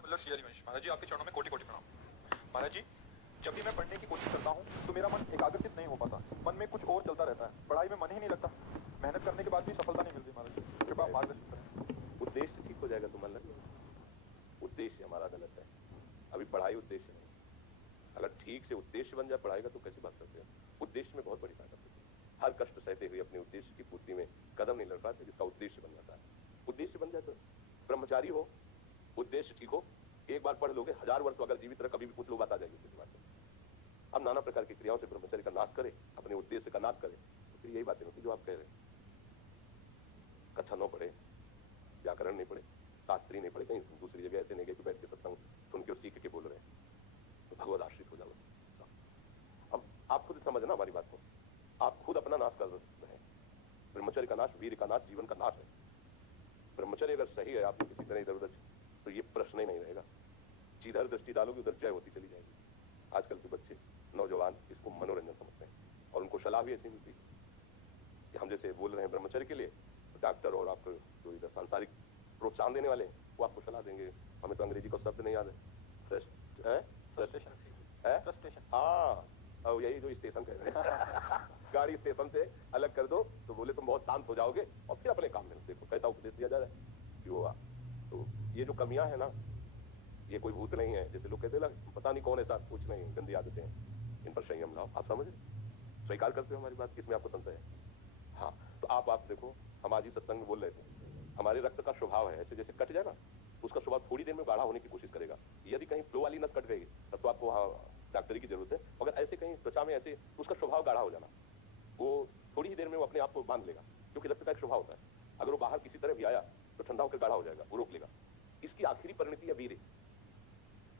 Miller सी हरिवंश। महाराज जी, आपके चरणों में कोटि कोटि प्रणाम। महाराज जी, जब भी मैं पढ़ने की कोशिश करता हूँ तो मेरा मन एकाग्रचित नहीं हो पाता, मन में कुछ और चलता रहता है, पढ़ाई में मन ही नहीं लगता, मेहनत करने के बाद भी सफलता नहीं मिलती। महाराज जी, कृपा मार्गदर्शन करें। उद्देश्य ठीक हो जाएगा तो मन लगेगा। उद्देश्य हमारा गलत है, अभी पढ़ाई उद्देश्य नहीं। अगर ठीक से उद्देश्य बन जाए पढ़ाई का तो कैसे बात करते हैं। उद्देश्य में बहुत बड़ी ताकत होती है। हर कष्ट सहते हुए अपने उद्देश्य की पूर्ति में कदम नहीं लड़ पाते जिसका उद्देश्य बन जाता है। उद्देश्य बन जाए तो ब्रह्मचारी हो, उद्देश्य ठीक हो, एक बार पढ़ लोगे, 1000 वर्ष अगर जीवित रहे कभी भी कुछ लोग बात आ जाएगी उसके बाद। अब नाना प्रकार की क्रियाओं से ब्रह्मचर्य का नाश करे, अपने उद्देश्य का नाश करे, तो फिर यही बातें होती जो आप कह रहे हैं। कक्षा 9 पढ़े, व्याकरण नहीं पढ़े, शास्त्री नहीं पढ़े, कहीं दूसरी जगह ऐसे नहीं गए कि बैठ के सत्संग सुन के और सीख के बोल रहे हैं, तो भगवत आश्रित हो जाओ। अब आप खुद समझना हमारी बात को, आप खुद अपना नाश कर रहे हैं। ब्रह्मचर्य का नाश, वीर का नाश, जीवन का नाश है। ब्रह्मचर्य अगर सही है, आपने किसी तरह इधर उधर, तो ये प्रश्न ही नहीं रहेगा। जिधर दृष्टि डालोगे उधर जय होती चली जाएगी। आजकल के बच्चे, नौजवान इसको मनोरंजन समझते हैं और उनको सलाह भी ऐसी मिलती है कि हम जैसे बोल रहे हैं ब्रह्मचर्य के लिए, तो डॉक्टर और आपको जो इधर सांसारिक प्रोत्साहन देने वाले हैं वो आपको सलाह देंगे। हमें तो अंग्रेजी का शब्द नहीं याद है, हाँ, और यही जो स्टेशन कह रहे हैं गाड़ी स्टेशन से अलग कर दो तो बोले तुम बहुत शांत हो जाओगे और फिर अपने काम में देखो कैसा उपदेश दिया जा रहा है कि होगा। तो ये जो कमियां है ना, ये कोई भूत नहीं है जैसे लोग कहते हैं ना, पता नहीं कौन ऐसा, कुछ नहीं, गंदी आदतें हैं, इन पर संयम लाओ। आप समझ स्वीकार करते हो हमारी बात, किसमें आपको संशय है? हाँ, तो आप देखो, हम आज ही सत्संग में बोल रहे थे, हमारे रक्त का स्वभाव है ऐसे, जैसे कट जाए ना तो उसका स्वभाव थोड़ी देर में गाढ़ा होने की कोशिश करेगा। यदि कहीं फ्लो वाली नस कट गई तब तो आपको वहाँ डॉक्टरी की जरूरत है, मगर ऐसे कहीं त्वचा में ऐसे उसका स्वभाव गाढ़ा हो जाना, वो थोड़ी ही देर में वो अपने आप को बांध लेगा, क्योंकि रक्त का एक स्वभाव होता है। अगर वो बाहर किसी तरह भी आया तो ठंडा होकर गाढ़ा हो जाएगा, वो रोक लेगा। इसकी आखिरी परिणति है वीर,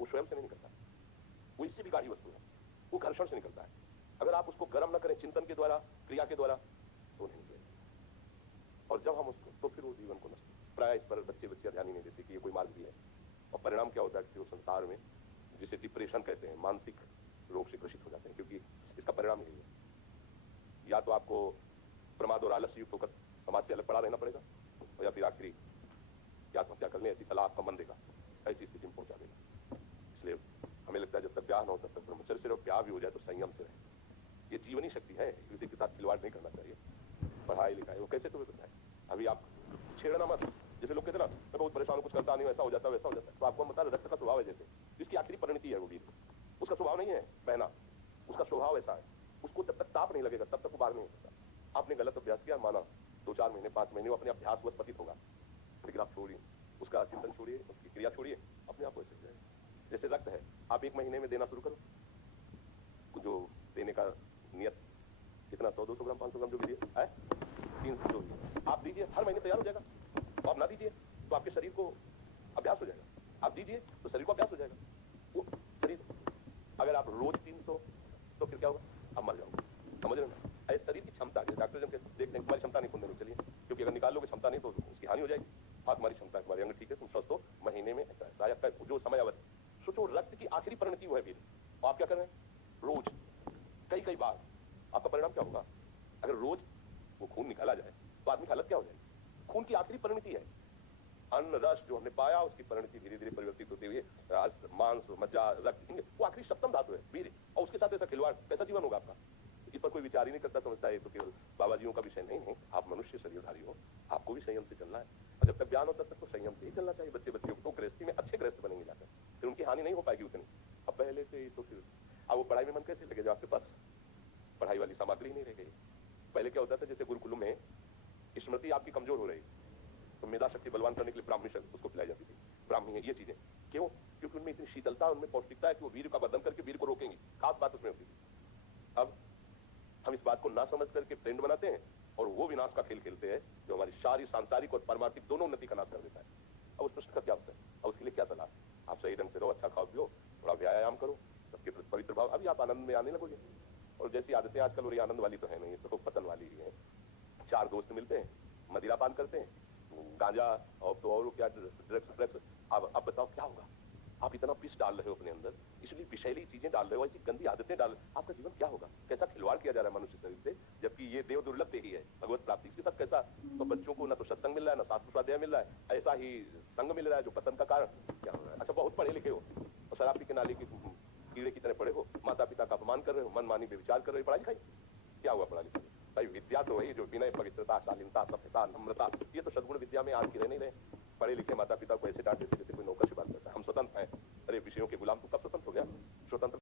वो स्वयं से नहीं निकलता, वो इससे भी गाढ़ी वस्तु है, वो घर्षण से निकलता है। अगर आप उसको गर्म न करें चिंतन के द्वारा, क्रिया के द्वारा, तो नहीं निकलेगा। और जब हम उसको, तो फिर वो जीवन को नष्ट, प्राय इस पर बच्चे ध्यान ही नहीं देते कि ये कोई मार्ग भी है। और परिणाम क्या होता है कि वो संसार में जिसे डिप्रेशन कहते हैं, मानसिक रोग से ग्रसित हो जाते हैं, क्योंकि इसका परिणाम यही है। या तो आपको प्रमाद और आलस्य युक्त होकर समाज से अलग पड़ा रहना पड़ेगा, या फिर आखिरी आत्महत्या करने ऐसी सलाह आपका मन देगा, ऐसी स्थिति में पहुंचा देगा। इसलिए हमें लगता है जब तक ब्याह न हो तब तक ब्रह्मचर्य से रहो, ब्याह भी हो जाए तो संयम से रहे। ये जीवनी शक्ति है, किसी के साथ खिलवाड़ नहीं करना चाहिए। पढ़ाई लिखाई वो कैसे तुम्हें बताए, अभी आप छेड़ना मत। जैसे लोग कहते ना, मैं बहुत परेशान हूं, कुछ करता नहीं, ऐसा हो जाता है वैसा हो जाता है, तो आपको बता रक्त का स्वभाव है जैसे, इसकी आखिरी परिणति है वो वीर। उसका स्वभाव नहीं है बहना, उसका स्वभाव ऐसा है, उसको जब तक ताप नहीं लगेगा तब तक वो बाहर नहीं हो सकता। आपने गलत अभ्यास किया, माना 2-4 महीने 5 महीने वो अपने अभ्यास वश पतित होगा, लेकिन आप छोड़िए उसका चिंतन, छोड़िए उसकी क्रिया, छोड़िए, अपने आप को ऐसे जाए। जैसे रक्त है, आप 1 महीने में देना शुरू करो, जो देने का नियत कितना, 100-200 ग्राम 500 ग्राम जो भी दिए है, 300 जो आप दीजिए, हर महीने तैयार हो जाएगा। तो आप ना दीजिए तो आपके शरीर को अभ्यास हो जाएगा, आप दीजिए तो शरीर को अभ्यास हो जाएगा। वो शरीर, अगर आप रोज 300 तो फिर क्या होगा, आप मर जाओगे। समझ रहे हो? ऐसे शरीर की क्षमता, डॉक्टर जब देखते हैं तुम्हारी क्षमता नहीं, खुद चलिए, क्योंकि अगर निकाल लोगे क्षमता नहीं तो उसकी हानि हो जाएगी। हाँ, तुम्हारी क्षमता है, तुम्हारे अंग ठीक है, तुम स्वस्थ हो, महीने में जो समय अवधि, सोचो रक्त की आखिरी परिणति वो है वीर। आप क्या कर रहे हैं, रोज कई बार, आपका परिणाम क्या होगा? अगर रोज वो खून निकाला जाए तो आदमी की हालत क्या हो जाएगी? खून की आखिरी परिणति है अन्न रस, जो हमने पाया उसकी परिणति धीरे धीरे परिवर्तित होती हुई मांस, मज्जा, रक्त, वो आखिरी सप्तम धातु है वीर, और उसके साथ ऐसा खिलवाड़, कैसा जीवन होगा आपका? इस पर कोई विचार ही नहीं करता, समझता है तो केवल बाबा जीओं का विषय नहीं है। आप मनुष्य शरीरधारी हो, आपको भी संयम से चलना है, और जब तक ज्ञान होता तब तक तो संयम से ही चलना चाहिए। बच्चे को तो गृहस्थी में अच्छे गृहस्थ बनेंगे जाकर, फिर उनकी हानि नहीं हो पाएगी उतनी। अब पहले से ही तो फिर अब वो पढ़ाई में मन कैसे लगे जब आपके पास पढ़ाई वाली सामग्री नहीं रह गई? पहले क्या होता था, जैसे गुरुकुल में स्मृति आपकी कमजोर हो रही तो मेधा शक्ति बलवान करने के लिए ब्राह्मी शक्ति उसको पिलाई जाती थी। ब्राह्मी है ये चीजें, क्यों? क्योंकि उनमें इतनी शीतलता, उनमें पौष्टिकता है कि वो वीर का वर्धन करके वीर को रोकेंगी, खास बात उसमें होती थी। अब हम इस बात को ना समझ करके ट्रेंड बनाते हैं और वो विनाश का खेल खेलते हैं जो हमारी सारी सांसारिक और पारमार्थिक दोनों उन्नति का नाश कर देता है। अब उस प्रश्न का क्या होता है? अब उसके लिए क्या सलाह? आप सही ढंग से रहो, अच्छा खाओ पियो, थोड़ा व्यायाम करो, सबके प्रति पवित्र भाव, अभी आप आनंद में आने लगोगे। और जैसी आदतें आजकल हो रही, आनंद वाली तो है नहीं, तो पतन वाली ही है। 4 दोस्त मिलते हैं, मदिरा पान करते हैं, गांजा और तो और क्या ड्रग्स। अब बताओ क्या होगा? आप इतना विष डाल रहे हो अपने अंदर, इसलिए विषैली चीजें डाल रहे हो, ऐसी गंदी आदतें डाल, आपका जीवन क्या होगा? कैसा खिलवाड़ किया जा रहा है मनुष्य शरीर से, जबकि ये देव दुर्लभ ही है भगवत प्राप्ति। इसके साथ कैसा, तो बच्चों को ना तो सत्संग मिल रहा है, ना शास्त्र स्वाध्याय मिल रहा है, ऐसा ही संग मिल रहा है जो पतन का कारण क्या हो रहा है। अच्छा, बहुत शराब पी के नाली की कीड़े की तरह पड़े हो, माता पिता का अपमान कर रहे हो, मनमानी में विचार कर रहे हो, पढ़ाई लिखाई क्या हुआ? पढ़ा लिखा भाई, विद्या तो वही जो विनय, पवित्रता, शालीनता, सभ्यता, नम्रता, ये तो सद्गुण विद्या में आज की रह नहीं रहे। पढ़े लिखे माता पिता को ऐसे डांट देते जैसे कोई नौकर की बात करता है। हम स्वतंत्र हैं। अरे विषयों के गुलाम तू कब स्वतंत्र हो गया? स्वतंत्र